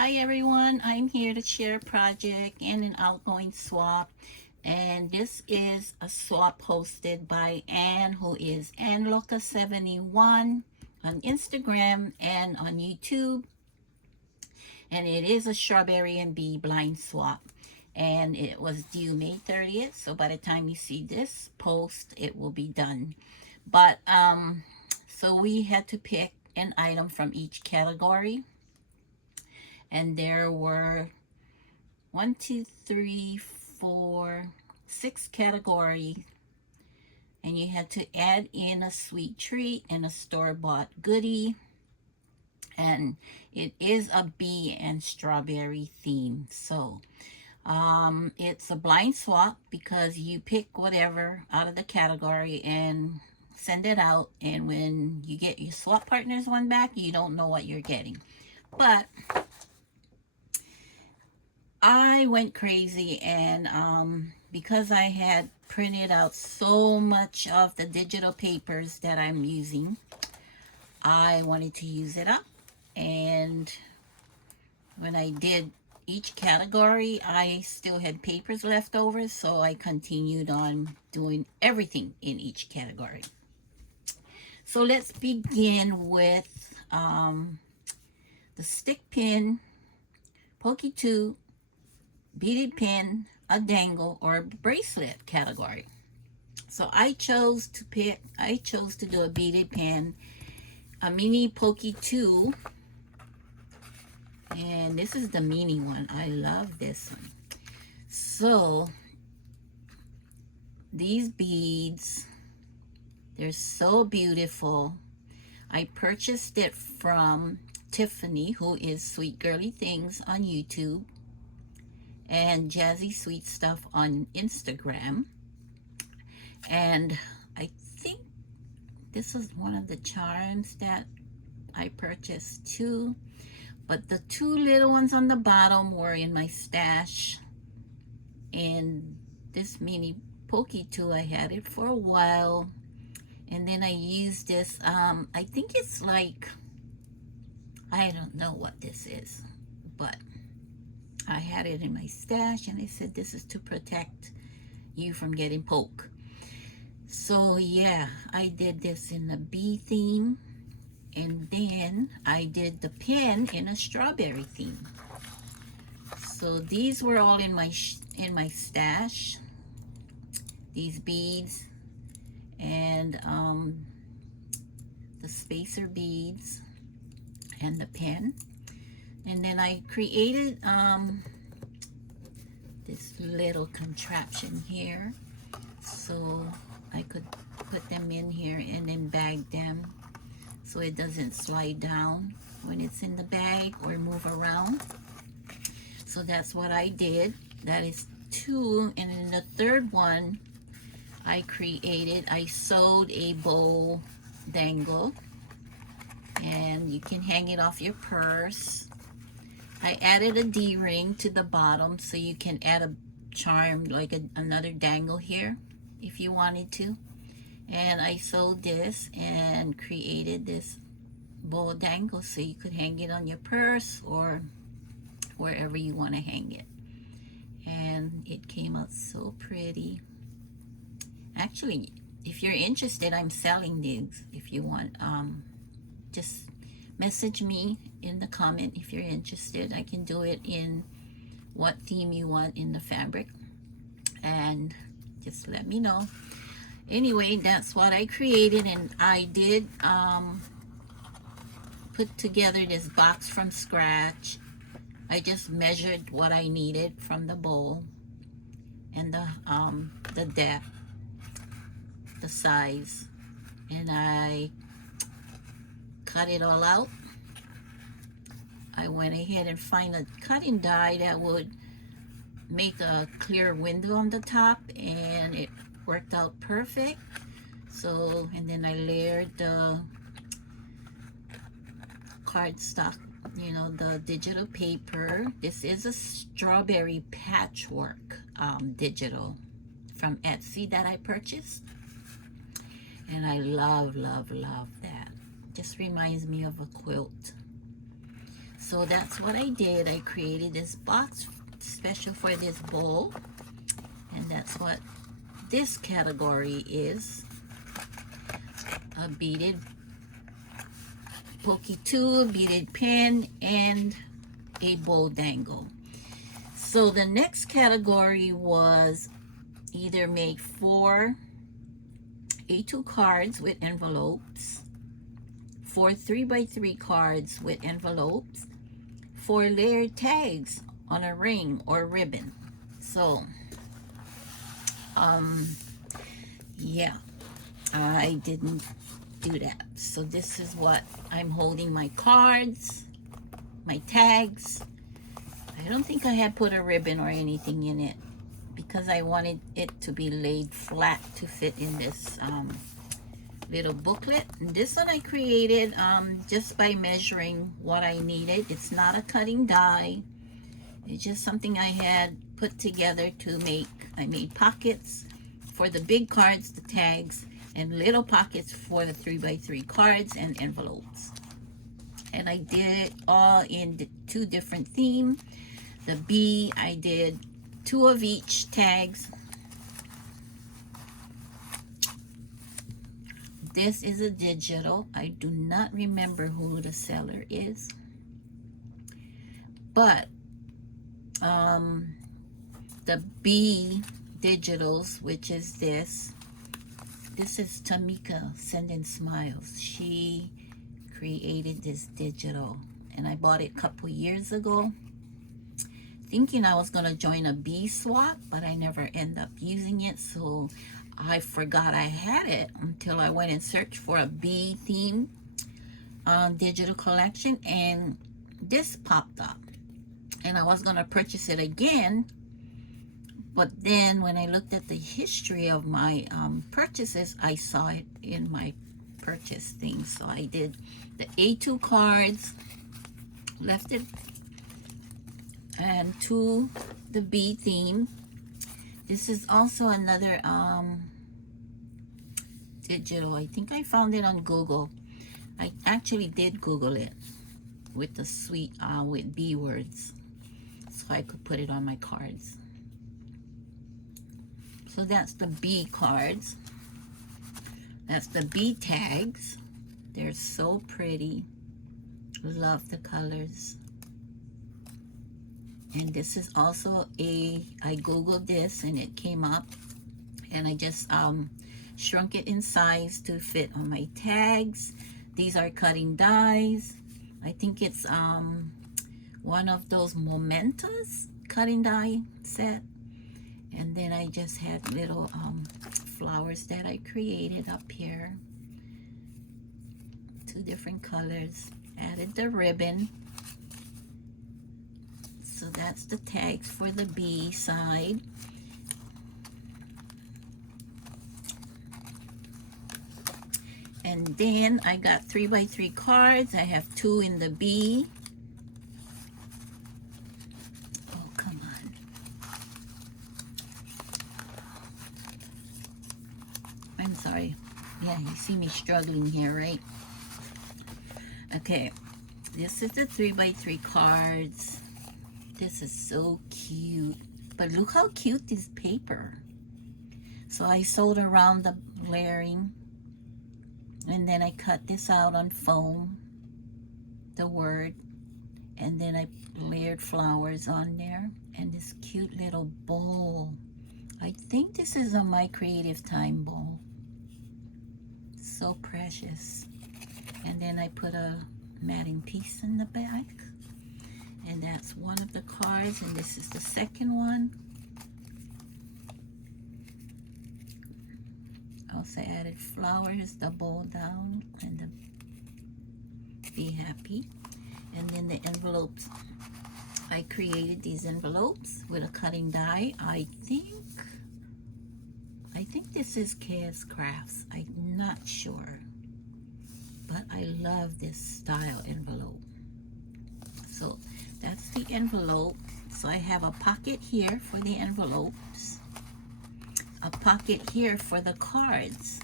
Hi everyone, I'm here to share a project and an outgoing swap, and this is a swap hosted by Ann, who is Annloca71 on Instagram and on YouTube, and it is a strawberry and bee blind swap, and it was due May 30th, so by the time you see this post it will be done. So we had to pick an item from each category, and there were one, two, three, four, six categories, and you had to add in a sweet treat and a store-bought goodie, and it is a bee and strawberry theme. So it's a blind swap because you pick whatever out of the category and send it out, and when you get your swap partners one back, you don't know what you're getting. But I went crazy, and because I had printed out so much of the digital papers that I'm using, I wanted to use it up. And when I did each category, I still had papers left over, so I continued on doing everything in each category. So let's begin with the stick pin, pokey tube, beaded pin, a dangle, or a bracelet category. So I chose to do a beaded pin, a mini pokey tube, and this is the mini one. I love this one. So these beads, they're so beautiful. I purchased it from Tiffany, who is Sweet Girly Things on YouTube, and Jazzy Sweet Stuff on Instagram. And I think this is one of the charms that I purchased too, but the two little ones on the bottom were in my stash. And this mini pokey too, I had it for a while, and then I used this, I think it's like, I don't know what this is, but I had it in my stash, and I said this is to protect you from getting poked. So yeah, I did this in the bee theme, and then I did the pin in a strawberry theme. So these were all in my stash, these beads, and the spacer beads and the pin. And then I created this little contraption here, so I could put them in here and then bag them so it doesn't slide down when it's in the bag or move around. So that's what I did. That is two. And then the third one I sewed a bow dangle, and you can hang it off your purse. I added a D-ring to the bottom so you can add a charm, like another dangle here if you wanted to. And I sewed this and created this bow dangle so you could hang it on your purse or wherever you want to hang it. And it came out so pretty. Actually, if you're interested, I'm selling these. If you want, just message me in the comment if you're interested. I can do it in what theme you want in the fabric, and just let me know. Anyway, that's what I created, and I did put together this box from scratch. I just measured what I needed from the bowl and the depth, the size, and I cut it all out. I went ahead and find a cutting die that would make a clear window on the top, and it worked out perfect. So, and then I layered the cardstock, the digital paper. This is a strawberry patchwork digital from Etsy that I purchased, and I love that. Just reminds me of a quilt. So that's what I did. I created this box special for this bowl, and that's what this category is. A beaded pokey tool, beaded pin, and a bow dangle. So the next category was either make 4 A2 cards with envelopes, 4 3x3 cards with envelopes, 4 layered tags on a ring or ribbon. So yeah, I didn't do that. So this is what I'm holding: my cards, my tags. I don't think I had put a ribbon or anything in it because I wanted it to be laid flat to fit in this little booklet. And this one I created just by measuring what I needed. It's not a cutting die. It's just something I had put together to make. I made pockets for the big cards, the tags, and little pockets for the 3x3 cards and envelopes. And I did it all in 2 different themes. The B, I did 2 of each tags. This is a digital. I do not remember who the seller is, but the B digitals, which is this is Tamika Sending Smiles. She created this digital, and I bought it a couple years ago thinking I was going to join a B swap, but I never end up using it, so I forgot I had it until I went and searched for a B theme digital collection, and this popped up, and I was going to purchase it again. But then when I looked at the history of my purchases, I saw it in my purchase thing. So I did the A2 cards, left it, and to the B theme. This is also another digital. I think I found it on Google. I actually did Google it with the sweet with B words, so I could put it on my cards. So that's the B cards. That's the B tags. They're so pretty. Love the colors. And this is also I Googled this and it came up. And I just shrunk it in size to fit on my tags. These are cutting dies. I think it's one of those Momentas cutting die set. And then I just had little flowers that I created up here. 2 different colors. Added the ribbon. So that's the tags for the B side. And then I got 3x3 cards. I have 2 in the B. I'm sorry. Yeah, you see me struggling here, right? Okay, this is the 3x3 cards. This is so cute. But look how cute this paper. So I sewed around the layering. And then I cut this out on foam, the word. And then I layered flowers on there. And this cute little bowl. I think this is a My Creative Time bowl. So precious. And then I put a matting piece in the back, and that's one of the cards, and this is the second one. Also added flowers, the bowl down, and the Be Happy. And then the envelopes, I created these envelopes with a cutting die. I think this is KS Crafts. I'm not sure. But I love this style envelope. So that's the envelope. So I have a pocket here for the envelopes. A pocket here for the cards.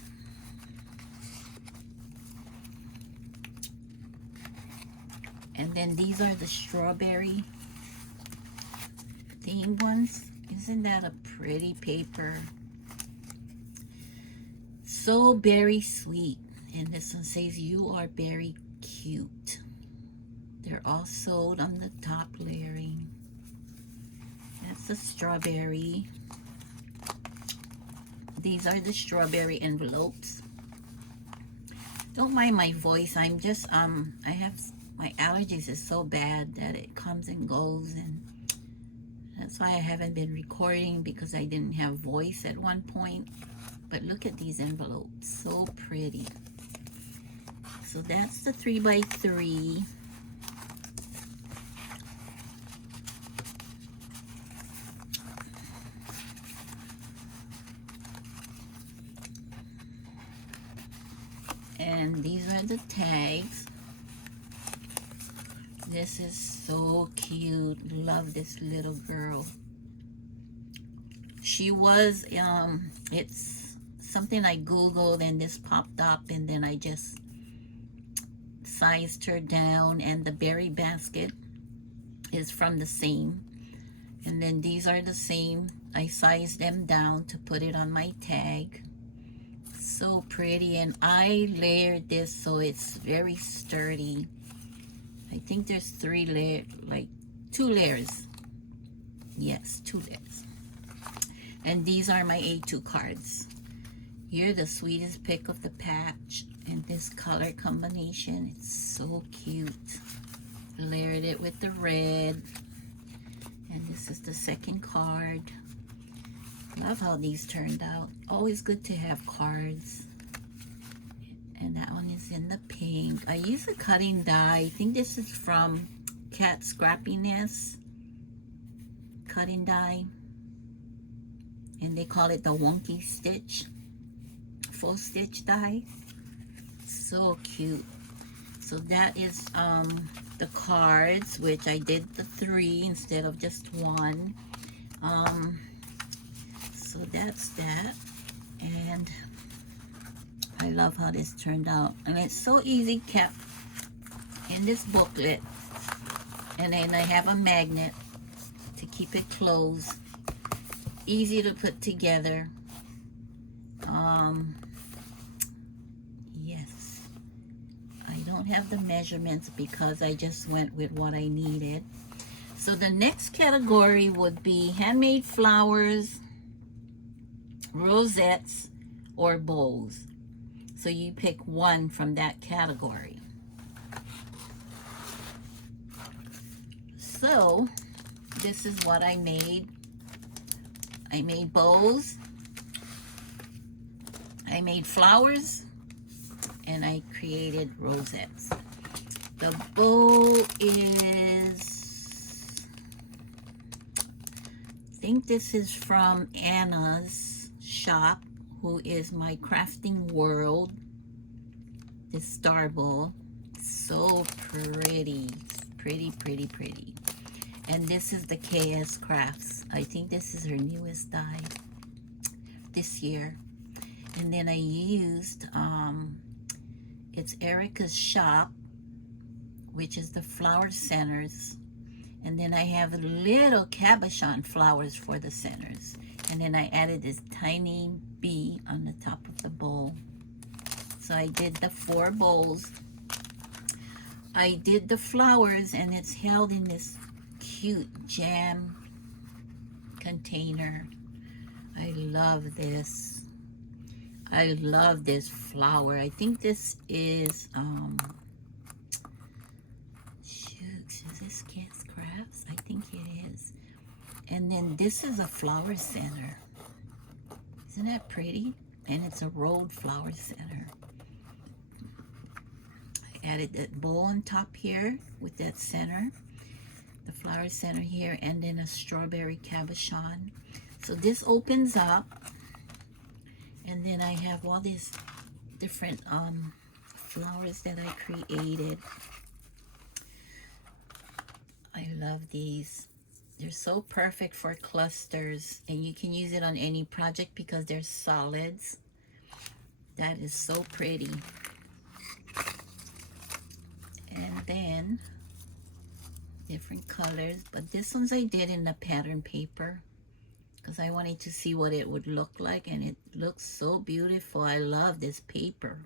And then these are the strawberry themed ones. Isn't that a pretty paper? So very sweet. And this one says, you are very cute. They're all sewed on the top layering. That's the strawberry. These are the strawberry envelopes. Don't mind my voice. I'm just, I have, my allergies is so bad that it comes and goes, and that's why I haven't been recording, because I didn't have voice at one point. But look at these envelopes, so pretty. So that's the 3x3. And these are the tags. This is so cute. Love this little girl. She was, it's something I Googled and this popped up, and then I just sized her down, and the berry basket is from the same. And then these are the same. I sized them down to put it on my tag. So pretty, and I layered this so it's very sturdy. I think there's 3 layers, like 2 layers. Yes, 2 layers. And these are my A2 cards. You're the sweetest pick of the patch, and this color combination, it's so cute. Layered it with the red, and this is the second card. Love how these turned out. Always good to have cards. And that one is in the pink. I use a cutting die. I think this is from Cat Scrappiness cutting die. And they call it the wonky stitch. Full stitch die. So cute. So that is the cards, which I did the 3 instead of just 1. So that's that, and I love how this turned out, and it's so easy kept in this booklet. And then I have a magnet to keep it closed, easy to put together. Yes, I don't have the measurements because I just went with what I needed. So the next category would be handmade flowers, rosettes, or bows. So you pick one from that category. So this is what I made. I made bows, I made flowers, and I created rosettes. The bow is, I think this is from Anna's shop, who is my crafting world. This star bowl, so pretty, pretty. And this is the KS Crafts. I think this is her newest die this year. And then I used it's Erica's shop, which is the flower centers. And then I have a little cabochon flowers for the centers. And then I added this tiny bee on the top of the bowl. So I did the 4 bowls. I did the flowers, and it's held in this cute jam container. I love this. I love this flower. I think this is shoots, is this Kids Crafts? I think it is. And then this is a flower center. Isn't that pretty? And it's a rolled flower center. I added that bowl on top here with that center, the flower center here, and then a strawberry cabochon. So this opens up, and then I have all these different flowers that I created. I love these. They're so perfect for clusters, and you can use it on any project because they're solids. That is so pretty. And then different colors, but this ones I did in the pattern paper because I wanted to see what it would look like, and it looks so beautiful. I love this paper.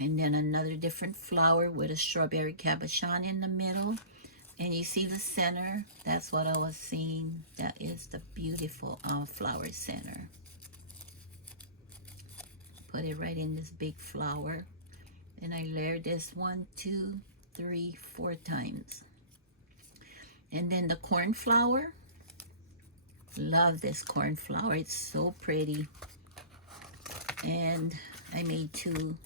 And then another different flower with a strawberry cabochon in the middle. And you see the center? That's what I was seeing. That is the beautiful flower center. Put it right in this big flower. And I layered this 1, 2, 3, 4 times. And then the cornflower. Love this cornflower. It's so pretty. And I made 2.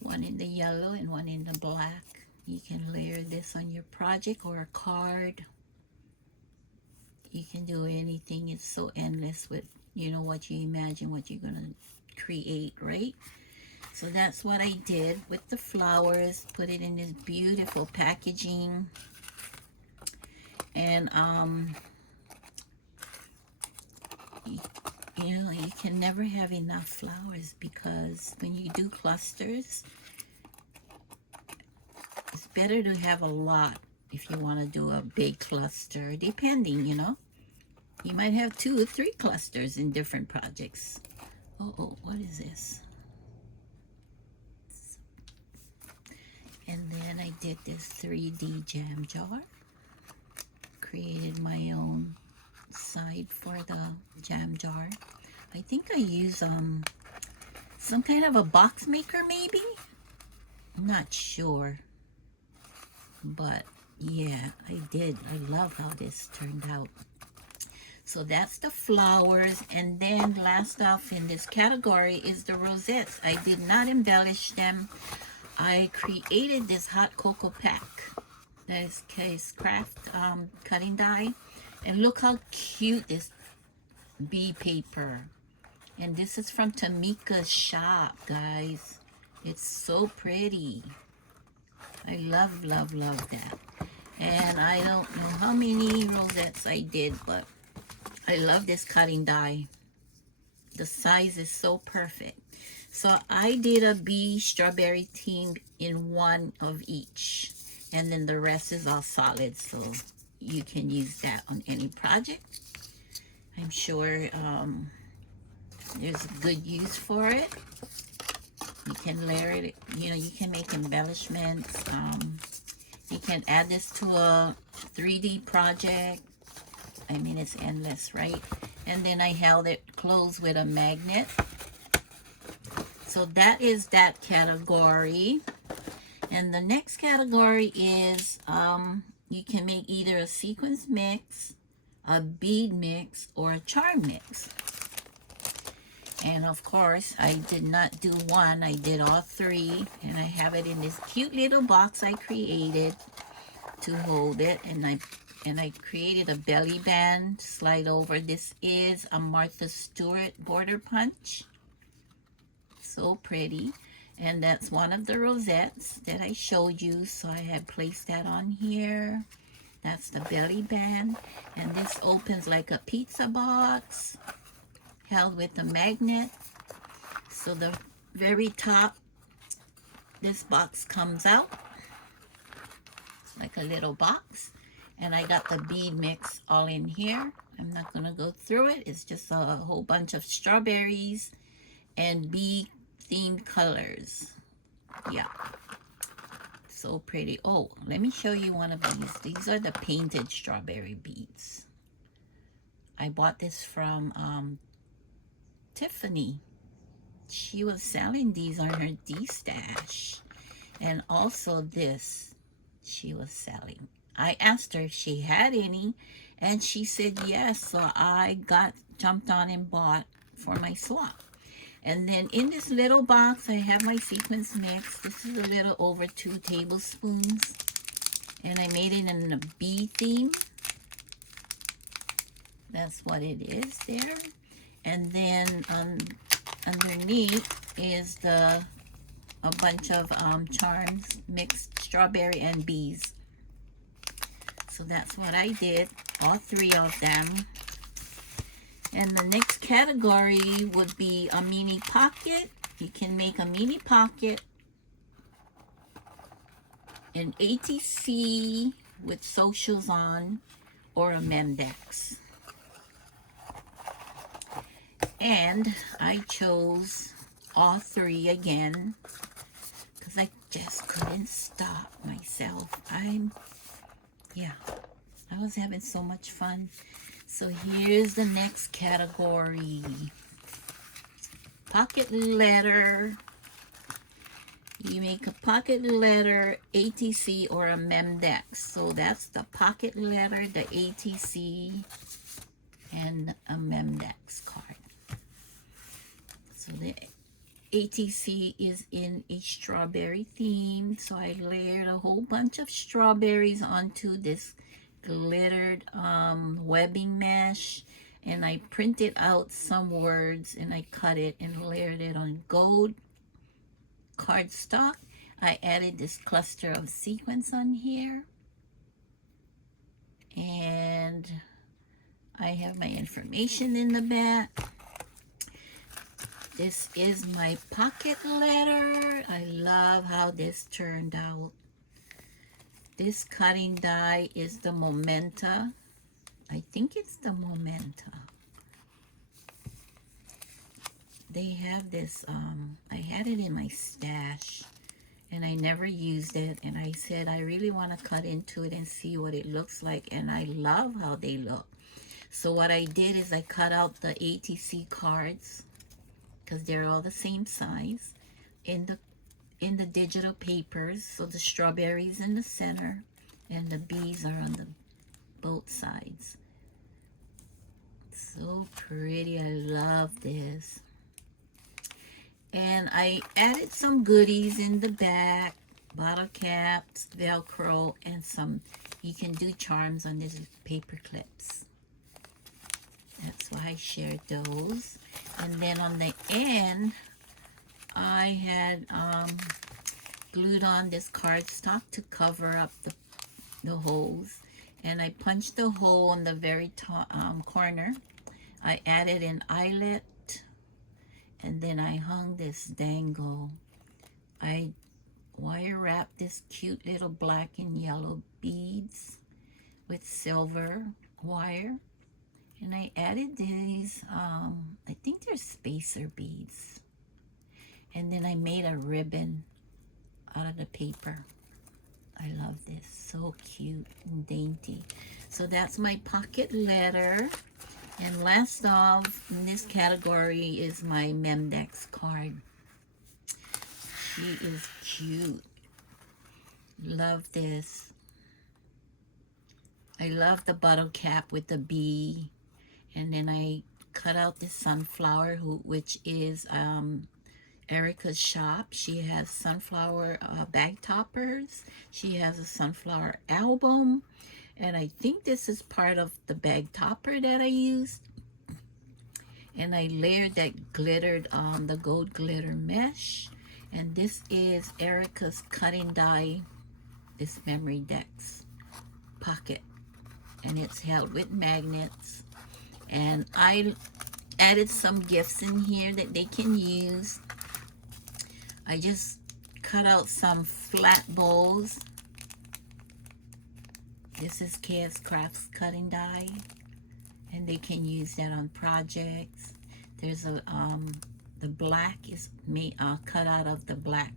One in the yellow and one in the black. You can layer this on your project or a card. You can do anything. It's so endless with, you know, what you imagine, what you're going to create, right? So that's what I did with the flowers. Put it in this beautiful packaging. And, you know, you can never have enough flowers because when you do clusters, it's better to have a lot if you want to do a big cluster, depending, you know. You might have 2 or 3 clusters in different projects. Oh, what is this? And then I did this 3D jam jar. Created my own side for the jam jar. I think I use some kind of a box maker maybe. I'm not sure, but yeah, I did. I love how this turned out. So that's the flowers, and then last off in this category is the rosettes. I did not embellish them. I created this hot cocoa pack. That is Case Craft cutting die. And look how cute this bee paper. And this is from Tamika's shop, guys. It's so pretty. I love, love, love that. And I don't know how many rosettes I did, but I love this cutting die. The size is so perfect. So I did a bee strawberry theme in one of each. And then the rest is all solid, so you can use that on any project. I'm sure there's a good use for it. You can layer it, you know, you can make embellishments. You can add this to a 3D project. I mean, it's endless, right? And then I held it closed with a magnet. So that is that category. And the next category is you can make either a sequence mix, a bead mix, or a charm mix. And of course, I did not do one, I did all 3. And I have it in this cute little box I created to hold it. And I created a belly band slide over. This is a Martha Stewart border punch. So pretty. And that's one of the rosettes that I showed you. So I had placed that on here. That's the belly band. And this opens like a pizza box, held with a magnet. So the very top, this box comes out. It's like a little box. And I got the bead mix all in here. I'm not going to go through it. It's just a whole bunch of strawberries and bee themed colors. Yeah, so pretty. Oh, let me show you one of these. These are the painted strawberry beads. I bought this from Tiffany. She was selling these on her D-stash. And also this she was selling. I asked her if she had any, and she said yes. So I jumped on and bought for my swap. And then in this little box, I have my sequence mix. This is a little over 2 tablespoons. And I made it in a bee theme. That's what it is there. And then underneath is a bunch of charms, mixed strawberry and bees. So that's what I did, all 3 of them. And the next category would be a mini pocket. You can make a mini pocket an ATC with socials on, or a Memdex. And I chose all three again because I just couldn't stop myself. Yeah, I was having so much fun. So here's the next category. Pocket letter. You make a pocket letter, ATC, or a Memdex. So that's the pocket letter, the ATC, and a Memdex card. So the ATC is in a strawberry theme. So I layered a whole bunch of strawberries onto this glittered webbing mesh, and I printed out some words and I cut it and layered it on gold cardstock. I added this cluster of sequins on here, and I have my information in the back. This is my pocket letter. I love how this turned out. This cutting die is the Momenta. I think it's the Momenta. They have this, I had it in my stash and I never used it. And I said, I really want to cut into it and see what it looks like. And I love how they look. So what I did is I cut out the ATC cards because they're all the same size in the digital papers. So the strawberries in the center and the bees are on the both sides. So pretty. I love this. And I added some goodies in the back, bottle caps, Velcro, and some, you can do charms on these paper clips. That's why I shared those. And then on the end, I had glued on this cardstock to cover up the holes. And I punched the hole in the very top corner. I added an eyelet. And then I hung this dangle. I wire wrapped this cute little black and yellow beads with silver wire. And I added these, I think they're spacer beads. And then I made a ribbon out of the paper. I love this, so cute and dainty. So that's my pocket letter. And last off in this category is my Memdex card. She is cute. Love this. I love the bottle cap with the bee. And then I cut out this sunflower, which is Erica's shop. She has sunflower bag toppers. She has a sunflower album. And I think this is part of the bag topper that I used. And I layered that glittered the gold glitter mesh. And this is Erica's cutting die, this memory decks pocket. And it's held with magnets. And I added some gifts in here that they can use. I just cut out some flat bowls. This is KS Crafts cutting die, and they can use that on projects. There's a the black is made cut out of the black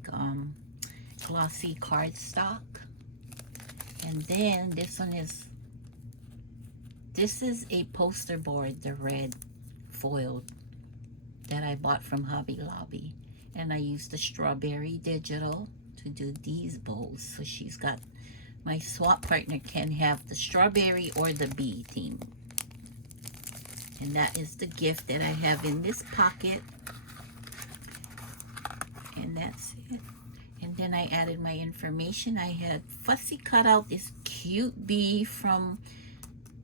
glossy cardstock, and then this one is a poster board, the red foiled that I bought from Hobby Lobby, and I used the strawberry digital to do these bowls. So she's got. My swap partner can have the strawberry or the bee theme. And that is the gift that I have in this pocket. And that's it. And then I added my information. I had fussy cut out this cute bee from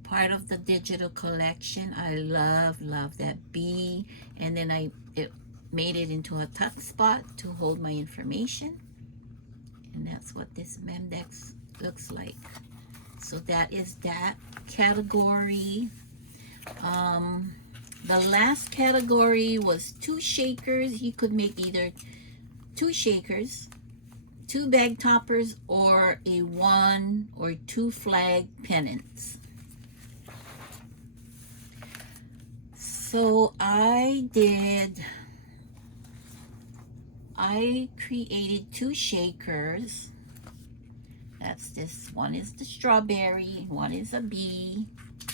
part of the digital collection. I love that bee. And then I made it into a tuck spot to hold my information. And that's what this Memdex looks like. So that is that category. The last category was 2 shakers. You could make either 2 shakers, 2 bag toppers or a 1 or 2 flag pennants. So I created 2 shakers. That's this one is the strawberry, one is a bee.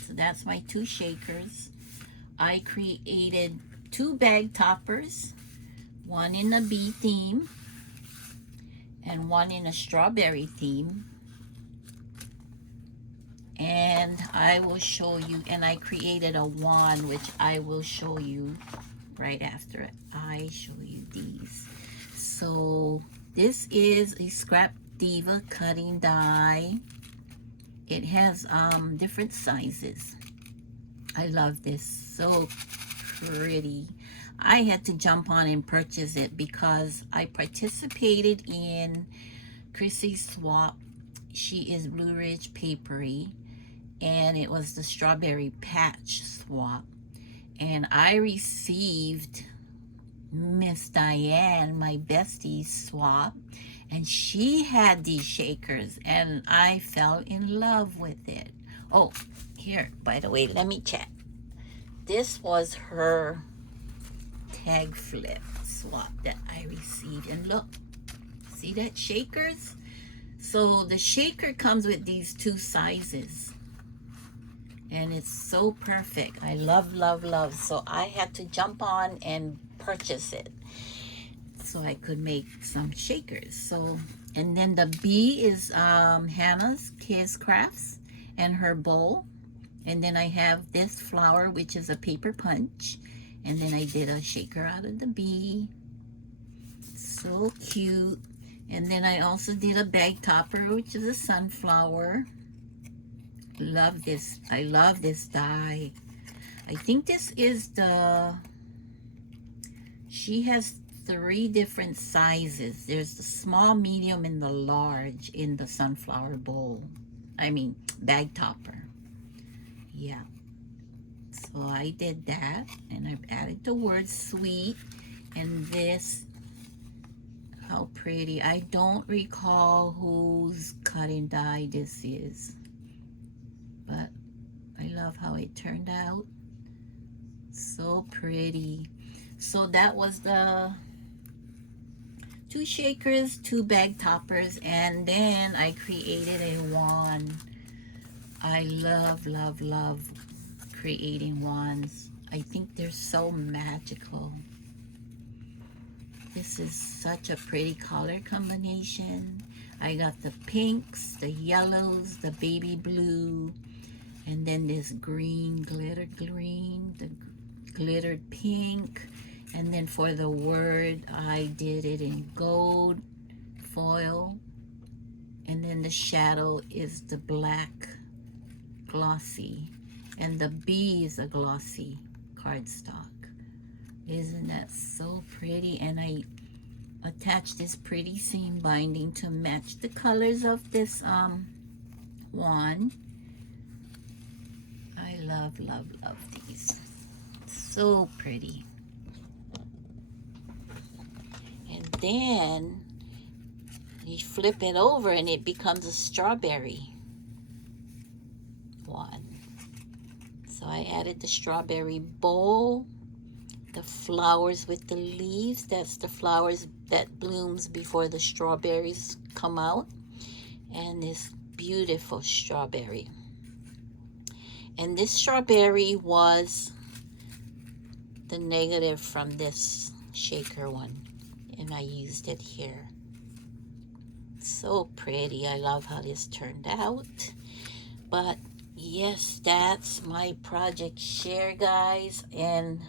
So that's my 2 shakers. I created 2 bag toppers, one in a bee theme and one in a strawberry theme. And I will show you, and I created a wand, which I will show you right after I show you these. So this is a Scrap Diva cutting die. It has different sizes. I love this, so pretty. I had to jump on and purchase it because I participated in Chrissy's swap. She is Blue Ridge Papery, and it was the strawberry patch swap, and I received Miss Diane, my bestie, swap, and she had these shakers and I fell in love with it. Oh, here, by the way, let me check. This was her tag flip swap that I received, and look, see that shakers? So the shaker comes with these 2 sizes, and it's so perfect. I love, love, love. So I had to jump on and purchase it so I could make some shakers. So, and then the bee is Hannah's Kiss Crafts and her bowl. And then I have this flower, which is a paper punch. And then I did a shaker out of the bee. So cute. And then I also did a bag topper, which is a sunflower. Love this. I love this die. I think this is the, she has 3 different sizes. There's the small, medium, and the large in the sunflower bowl. I mean, bag topper. Yeah. So I did that, and I've added the word sweet. And this, how pretty. I don't recall whose cutting die this is, but I love how it turned out. So pretty. So that was the 2 shakers, 2 bag toppers, and then I created a wand. I love, love, love creating wands. I think they're so magical. This is such a pretty color combination. I got the pinks, the yellows, the baby blue, and then this green, glittered green, the glittered pink. And then for the word, I did it in gold foil. And then the shadow is the black glossy. And the bee is a glossy cardstock. Isn't that so pretty? And I attached this pretty seam binding to match the colors of this wand. I love, love, love these. So pretty. And then you flip it over and it becomes a strawberry one. So I added the strawberry bowl, the flowers with the leaves. That's the flowers that blooms before the strawberries come out. And this beautiful strawberry. And this strawberry was the negative from this shaker one, and I used it here. So pretty. I love how this turned out. But yes, that's my project share, guys. And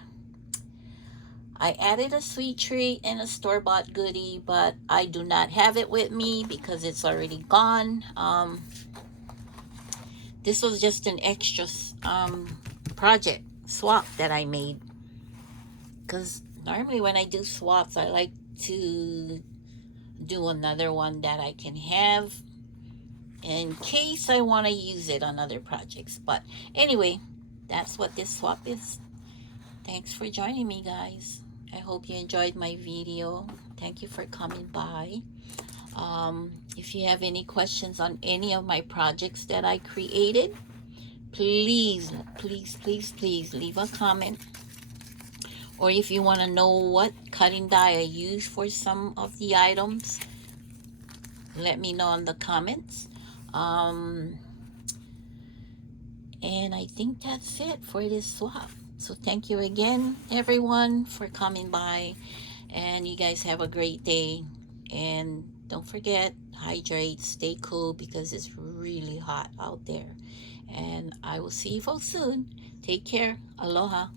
I added a sweet treat and a store-bought goodie, but I do not have it with me because it's already gone. This was just an extra project swap that I made, because normally when I do swaps, I like to do another one that I can have in case I want to use it on other projects. But anyway, that's what this swap is. Thanks for joining me, guys. I hope you enjoyed my video. Thank you for coming by. If you have any questions on any of my projects that I created, please, please, please, please leave a comment. Or if you want to know what cutting die I use for some of the items, let me know in the comments. And I think that's it for this swap. So thank you again, everyone, for coming by. And you guys have a great day. And don't forget, hydrate, stay cool because it's really hot out there. And I will see you folks soon. Take care. Aloha.